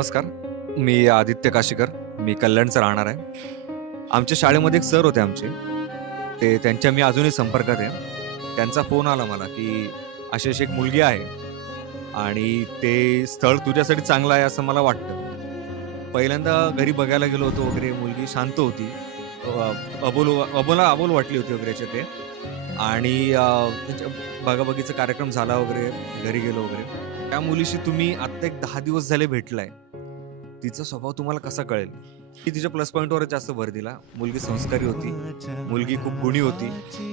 नमस्कार. मी आदित्य काशीकर. मी कल्याणचा राहणार आहे. आमच्या शाळेमध्ये एक सर होते आमचे. त्यांच्या मी अजूनही संपर्कात आहे. त्यांचा फोन आला मला, की अशी-अशी एक मुलगी आहे आणि ते स्थळ तुझ्यासाठी चांगलं आहे असं मला वाटतं. पहिल्यांदा घरी बघायला गेलो होतो वगैरे. मुलगी शांत होती. अबोल वाटली होती वगैरेचे ते. आणि त्यांच्या बघाबघीचा कार्यक्रम झाला वगैरे. घरी गेलो वगैरे. त्या मुलीशी तुम्ही आत्ता एक 10 दिवस झाले भेटलाय. तिचा स्वभाव तुम्हाला कसा कळेल? की तिच्या प्लस पॉइंटवरच जास्त भर दिला. मुलगी संस्कारी होती. मुलगी खूप गुणी होती.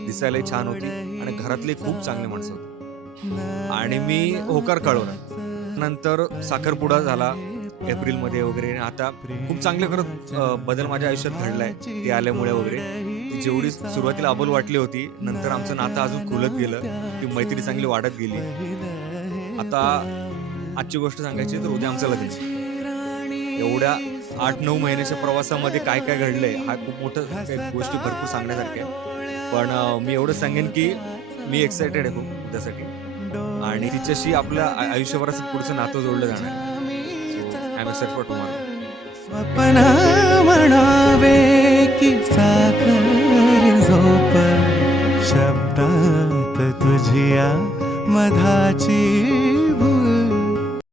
दिसायलाही छान होती आणि घरातले खूप चांगले माणसं होते. आणि मी होकार कळवला. नंतर साखरपुडा झाला एप्रिलमध्ये वगैरे. आता खूप चांगले करत बदल माझ्या आयुष्यात घडलाय ती आल्यामुळे वगैरे. ती जेवढी सुरुवातीला अबोल वाटली होती, नंतर आमचं नातं अजून खुलत गेलं. ती मैत्री चांगली वाढत गेली. आता आजची गोष्ट सांगायची तर उद्या आमचं लग्न. एवढ्या 8-9 महिन्याच्या प्रवासामध्ये काय काय घडलंय हा खूप मोठं गोष्टी भरपूर सांगण्यासारख्या आहे. पण मी एवढं सांगेन की मी एक्सायटेड आहे खूप उद्यासाठी आणि तिच्याशी आपल्या आयुष्यभराचं पुढचं नातं जोडलं जाणार आहे. I am excited for tomorrow. स्वप्न म्हणावे की साखर झोप शब्दात तुझिया मधाची